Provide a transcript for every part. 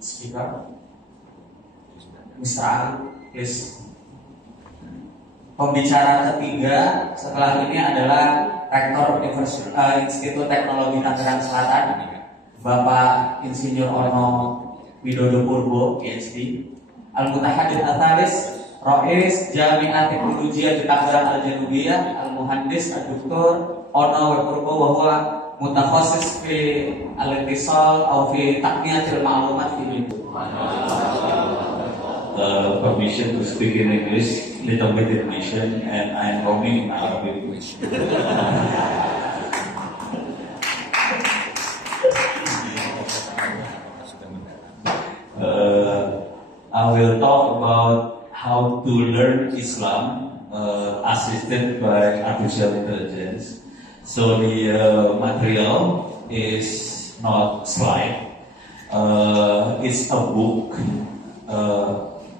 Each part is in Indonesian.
speaker, Mr. Ali, please. Pembicara ketiga setelah ini adalah Rektor Institut Teknologi Tangerang Selatan, Bapak Insinyur Ono Widodo Purbo, PhD. Al-Mutahadid Athalis, Rois Jami'at Teknologi di Tangerang Al-Janubiyah, Al-Muhandis Ad-Doktor Ono Purbo, bahwa mutakhasis fi al-ittisal atau fi taqniyatil ma'lumat fi permission to speak in English, little bit Indonesian, and I'm roaming in Arabic. I will talk about how to learn Islam assisted by artificial intelligence. So the material is not slide. It's a book.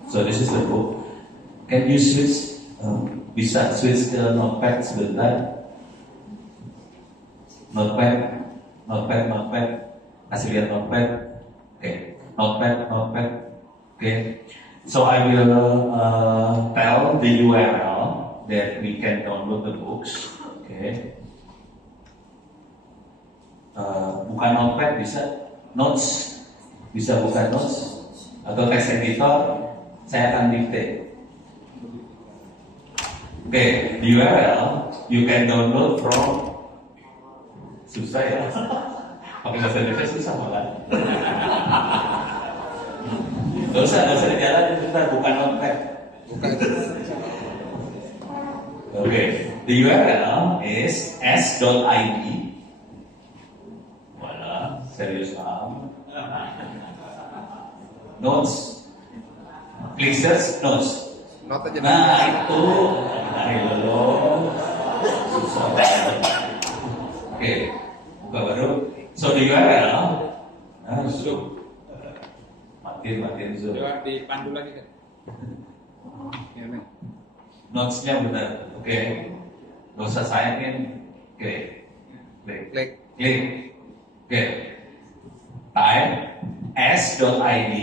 So this is the book. Can you switch? Bisa switch ke notepad sebentar. Notepad. Kasih lihat notepad. Okay. Notepad. Okay. So I will tell the URL that we can download the books. Okay. Bukan notepad bisa notes, bisa bukan notes atau text editor. Saya akan dikte. Okay, the URL you can download from. Susah ya. Pakai bahasa Indonesia susah malah. Gak usah jalan sebentar, bukan notepad. Okay, the URL is s.id. Voilà, serius am. Notes. Klik search notes. Nah itu susah. Oke, buka baru. So the URL zoom. Matiin zoom. Coba dipandu lagi kan. Notesnya benar. Oke. Gak usah sayangin. Oke. Klik. Oke. Type s.id.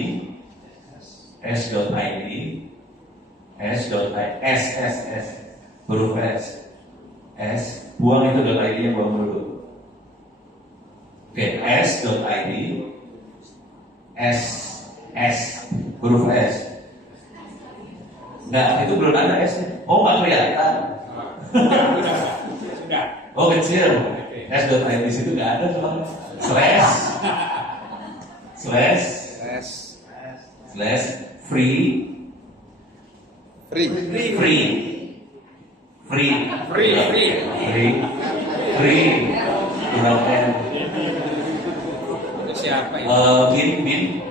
Huruf S. Buang itu .id yang buang dulu. Oke, s.id. Huruf S. Enggak, itu belum ada S. Oh, nggak kelihatan. Sudah. Oh, kecil. S.id situ nggak ada soalnya. Slash free without N. Siapa ini? Min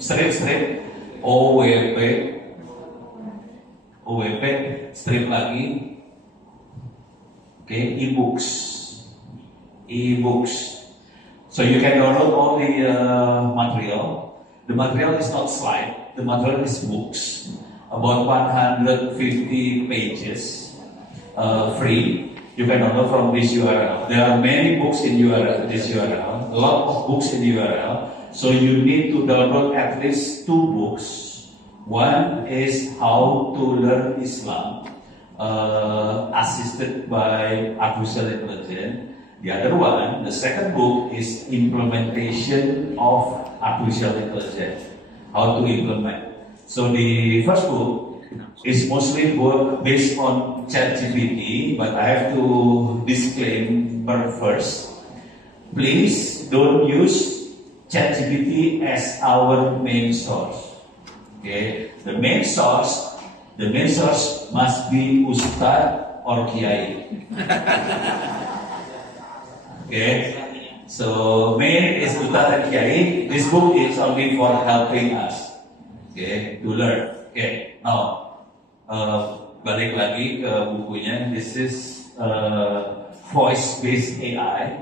strip OWP strip lagi. Okay, ebooks. So you can download all the material. The material is not slide. The material is books. About 150 pages, free. You can download from this URL. There are many books in this URL. A lot of books in URL. So you need to download at least 2 books. One is How to Learn Islam, assisted by artificial intelligence. The other one, the second book, is Implementation of Artificial Intelligence. How to implement. So the first book is mostly based on ChatGPT, but I have to disclaimer first. Please don't use ChatGPT as our main source. Okay, the main source must be Ustadz or Kiai. Okay, so main is Ustadz and Kiai. This book is only for helping us, okay, to learn. Okay, now balik lagi ke bukunya. This is voice-based AI.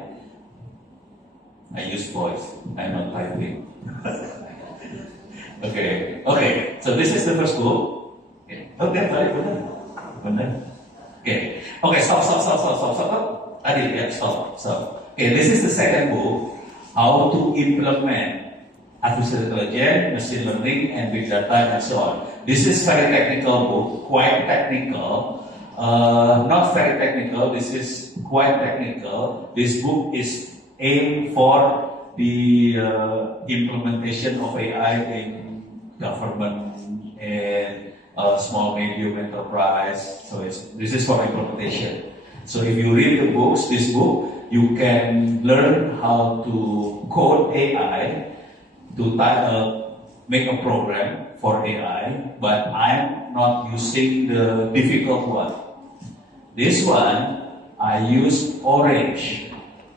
I use voice. I'm not typing. Okay. So this is the first book. Okay, benar. Okay, stop. Tadi ya, stop. Okay, this is the second book, How to Implement artificial intelligence, machine learning, and big data, and so on. This is very technical book, quite technical. Not very technical. This is quite technical. This book is aimed for the implementation of AI in government and small medium enterprise. So this is for implementation. So if you read the books, this book, you can learn how to code AI, to make a program for AI, but I'm not using the difficult one. This one, I use Orange.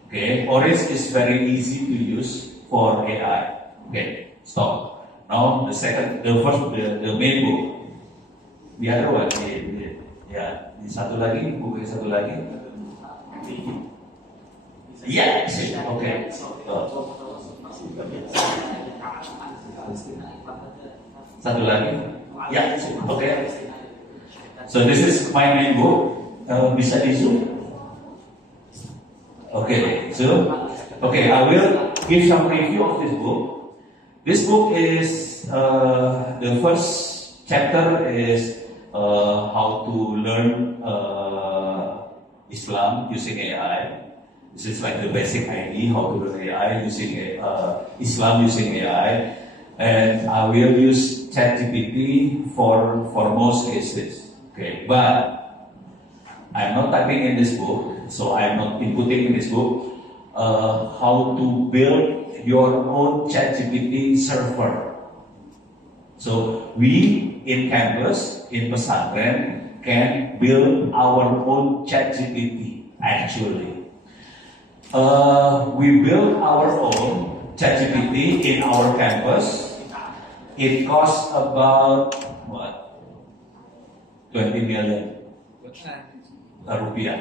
Okay, Orange is very easy to use for AI. Okay, stop. Now the main book. The other one, satu lagi, buku yang satu lagi. Yeah, okay. Satu lagi. Yeah, okay. So this is my main book. Bisa di zoom? Okay, so I will give some review of this book. This book is the first chapter is how to learn Islam using AI. This is like the basic idea how to learn AI using Islam using AI, and I will use ChatGPT for most cases. Okay, but I'm not typing in this book, so I'm not inputting in this book how to build your own ChatGPT server. So we in campus, in pesantren, can build our own ChatGPT. Actually, we build our own ChatGPT in our campus. It costs about what? 20 million rupiah.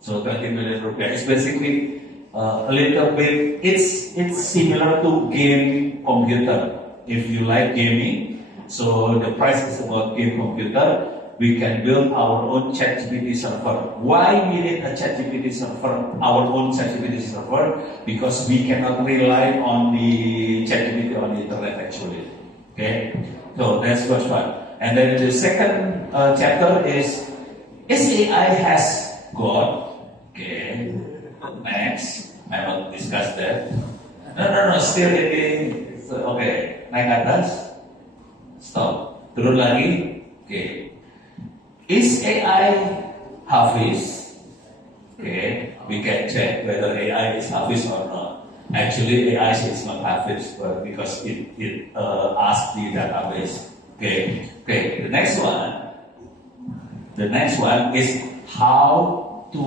So 20 million rupiah. It's basically a little bit. It's similar to game computer. If you like gaming, so the price is about game computer. We can build our own ChatGPT server. Why we need a ChatGPT server? Our own ChatGPT server, because we cannot rely on the ChatGPT on the internet actually. Okay, so that's first one. And then the second chapter is AI has God. Okay, next I will discuss that. No, still in. Okay, naik atas. Stop. Turun lagi. Okay. Is AI Hafiz? Okay, we can check whether AI is Hafiz or not. Actually, AI is not Hafiz, because it asks the database. Okay. The next one. The next one is how to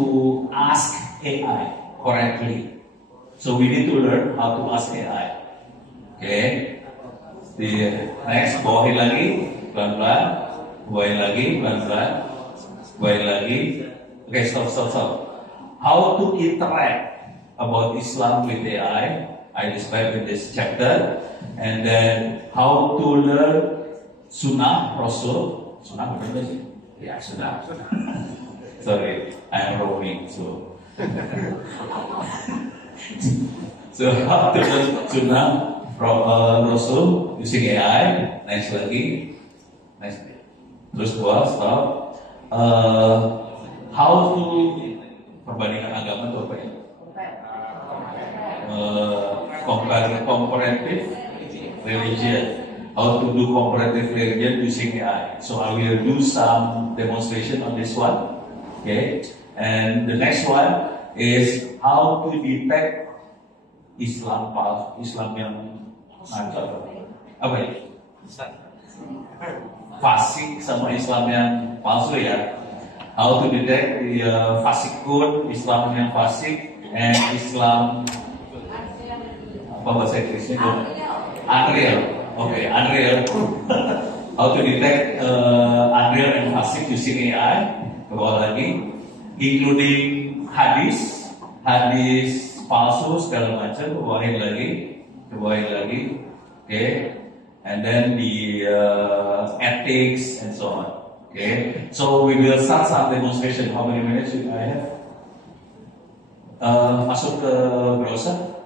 ask AI correctly. So we need to learn how to ask AI. Okay. The next, bawahin lagi, pelan-pelan. Bawahin lagi, pelan-pelan. Bawahin lagi. Okay, stop. How to interact about Islam with AI. I described in this chapter. And then how to learn Sunnah Rasul. Sunnah apa sih? Ya, Sunnah. Sorry, I'm roaming. So how to learn Sunnah Rasul using AI. Next lagi. Next. Terus dua, stop. How to perbandingan agama itu apa ya? Comparative religion. How to do comparative religion using AI. So I will do some demonstration on this one. Okay. And the next one is how to detect Islam yang ngancam. Apa ya? Fasik sama Islam yang palsu ya. How to detect the fasikun, Islam yang fasik, and Islam apa bahasa Inggrisnya? Unreal. Okay, unreal. How to detect unreal and fasik using AI. Ke bawah lagi, including hadis palsu segala macam. Ke bawahin lagi. Okay. And then the ethics and so on. Okay, so we will start some demonstration. How many minutes do I have? Masuk ke browser.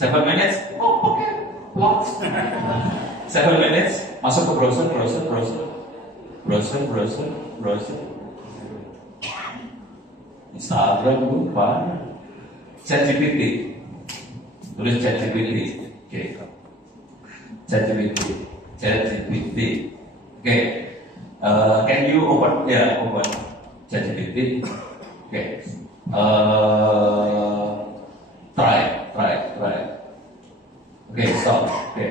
7 minutes. Oh, okay. What? 7 minutes. Masuk ke browser. Instagram lupa. ChatGPT. Tulis ChatGPT. Oke. ChatGPT. Oke. Can you open? Ya, open ChatGPT. Oke. Try. Oke, stop. Oke.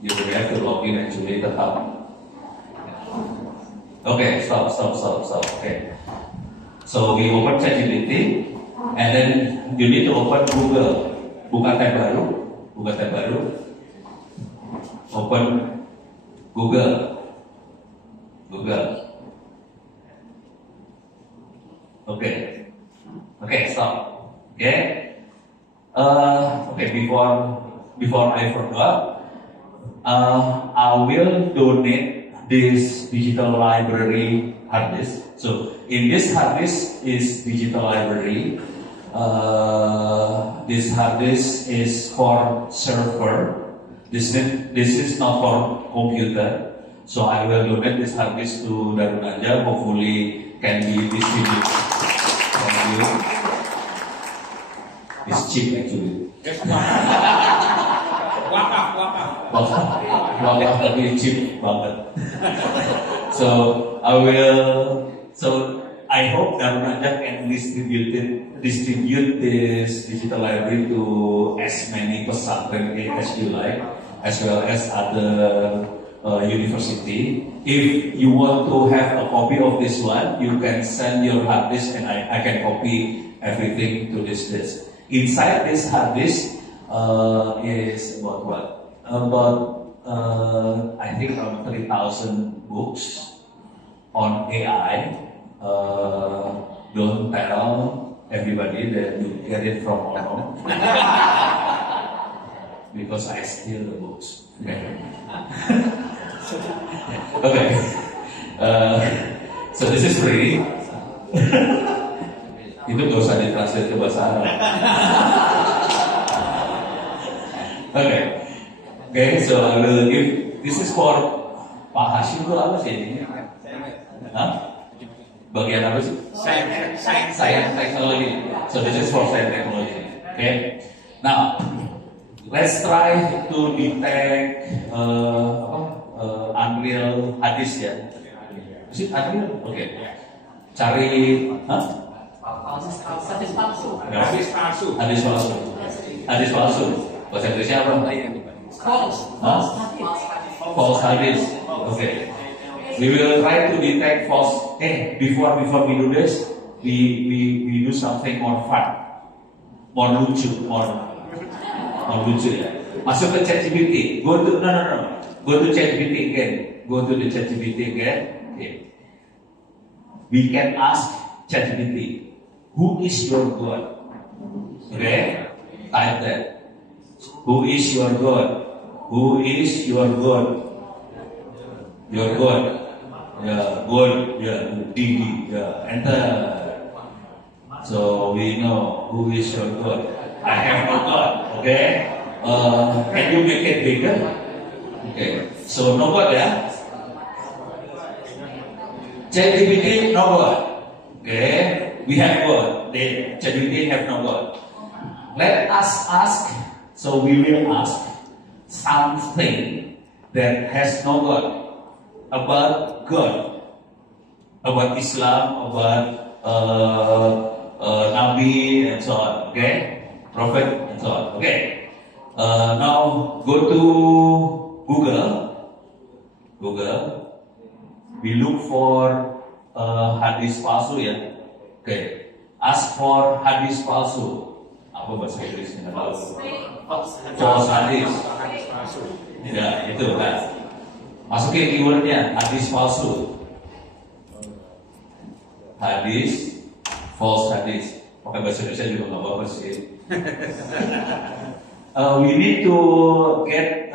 You will have to log in actually tetap. Okay, stop. Okay. So we open ChatGPT, and then you need to open Google. Buka tab baru. Open Google. Okay, stop. Okay. Okay. Before I forgot, I will donate this digital library hard disk. So in this hard disk is digital library. This hard disk is for server. This is not for computer. So I will donate this hard disk to Darunajaya. Hopefully can be distributed. Thank you. It's cheap actually. Wakaf tapi cheap banget. So I hope Darunajaya can distribute this digital library to as many pesantren as you like, as well as other university. If you want to have a copy of this one, you can send your hard disk and I can copy everything to this disk. Inside this hard disk is about what? I think around 3,000 books on AI. Don't tell everybody that you get it from Ono because I steal the books. Okay. So this is free. Itu gak usah ditranslate ke bahasa Arab. Okay, so I will give. This is for Pak Hashim itu apa sih ini? Bagian apa sih? Science technology. So this is for science technology. Okay. Now let's try to detect Unreal hadis ya. Is it Unreal? Okay. Cari Hadis palsu. Bahasa Inggrisnya apa? False hadis. Okay. We will try to detect false. Before we do this, we do something more fun, more lucu ya. Masuk ke ChatGPT. Go to ChatGPT again. Go to the ChatGPT again. Okay. We can ask ChatGPT, who is your God? Okay, type that. Who is your God? Who is your God? Your God. Yeah, God. Yeah, DD. Yeah, enter. So we know who is your God. I have no God. Okay. Can you make it bigger? Okay. So no God ya. ChatGPT no God. Okay. We have God. ChatGPT have no God. Let us ask. So we will ask something that has no God, about God, about Islam, about Nabi and so on. Okay, Prophet and so on. Okay. Now go to Google. We look for hadis palsu ya. Okay. Ask for hadis palsu. Apa bahasa Inggrisnya? False hadis. Ya, itu kan. Masukin keywordnya hadis palsu. Hadis, false hadis. Pakai bahasa Indonesia juga nggak apa-apa sih. We need to get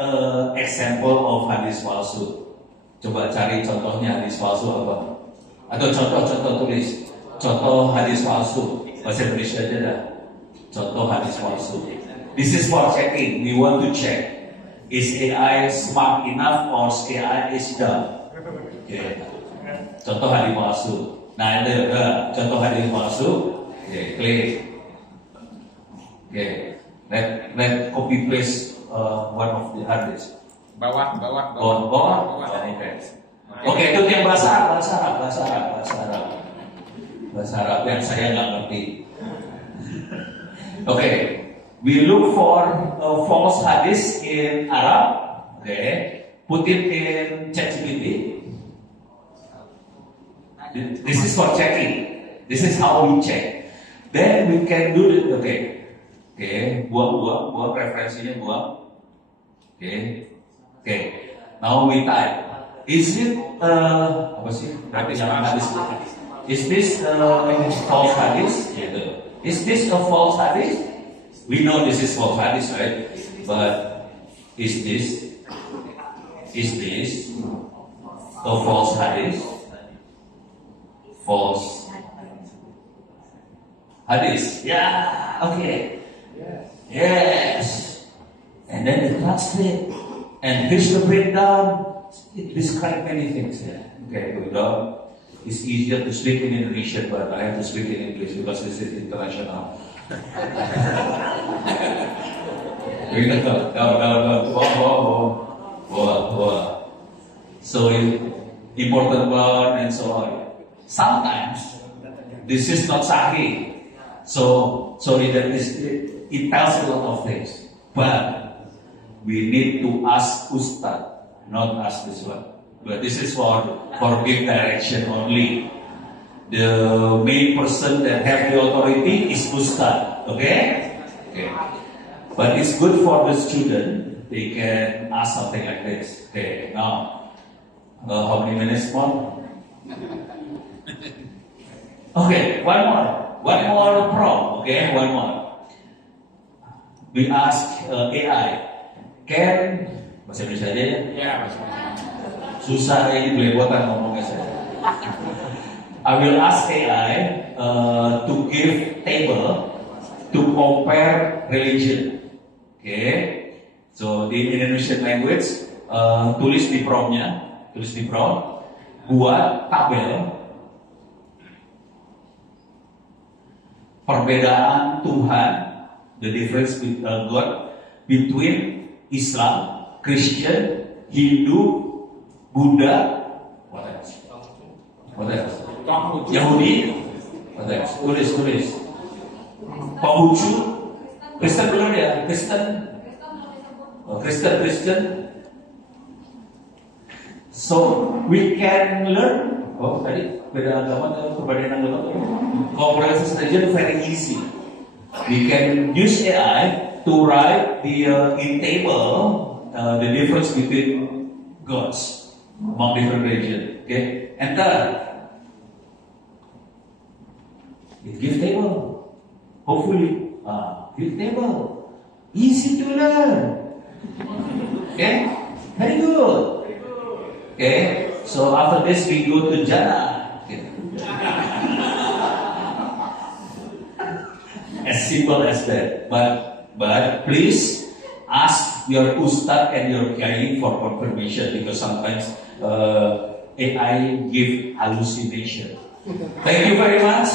example of hadis palsu. Coba cari contohnya hadis palsu apa? Atau contoh tulis. Contoh hadis palsu bahasa Indonesia aja dah. Contoh hadis palsu. This is for checking. We want to check. Is AI smart enough or AI is dumb? Okay. Contoh hadis palsu. Nah, itu contoh hadis palsu. Okay, klik. Okay. Let copy paste one of the hadis. Bawah. Okay. Oke, itu yang bahasa Arab yang saya nggak ngerti. Oke, we look for false hadis in Arab. Oke, put it in ChatGPT. This is for checking. This is how we check. Then we can do it. Oke, buang referensinya buang. Oke. Now we type. Is it apa sih? Berarti yang hadis. Is this false hadis? Is this a false hadis? We know this is false hadis, right? But is this a false hadis? False hadis. Yeah. Okay. Yes. And then the translate. And here's the breakdown. It describes many things. Okay, breakdown. It's easier to speak in Indonesian, but I have to speak in English because this is international. So important word and so on. Sometimes this is not sahih. So it tells a lot of things. But we need to ask Ustad, not ask this one. But this is for big direction only. The main person that have the authority is Ustad. Okay? But it's good for the student. They can ask something like this. Okay, now, how many minutes more? Okay, one more prompt. Okay, one more. We ask AI, can bahasa Indonesia aja ya? Ya, Mas. Susah ini belepotan ngomongnya saya. I will ask AI to give table to compare religion. Okay, so di Indonesian language tulis di prompt, buat tabel perbedaan Tuhan, the difference with God between Islam, Christian, Hindu, Buddha, what else? Yahudi, what else? Tulis. Konghucu, Kristen belum ya? Kristen. So we can learn. Tadi beda agama atau perbedaan agama. Comparison religion very easy. We can use AI to write in table the difference between gods among different religion. Okay, enter. It gives table. Hopefully, give table. Easy to learn. Okay, very good. Okay, so after this we go to Jannah. Okay. As simple as that. But please ask your ustad and your kiai for confirmation because sometimes AI give hallucination. Thank you very much.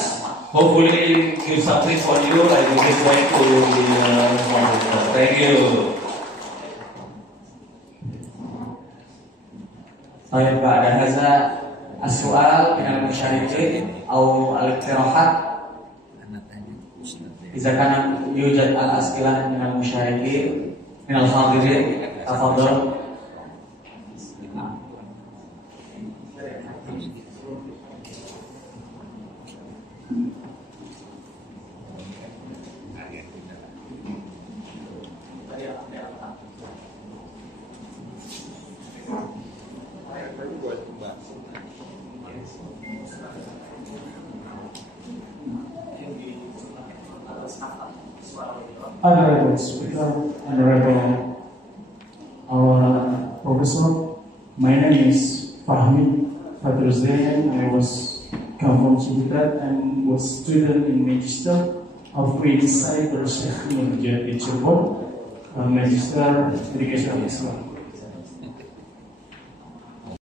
Hopefully give something for you. I will get back to the thank you. طيب بعد هذا السؤال من المشاهدين أو الاقتراحات إذا كان يوجد الأسئلة من المشاهدين من الحاضرين تفضل. Honorable Speaker, Honorable our Professor, my name is Fahmi Fadruzzain. I was come from Civitat and was student in Magister. of which I personally graduate in Cirebon, Magister Education of Islam.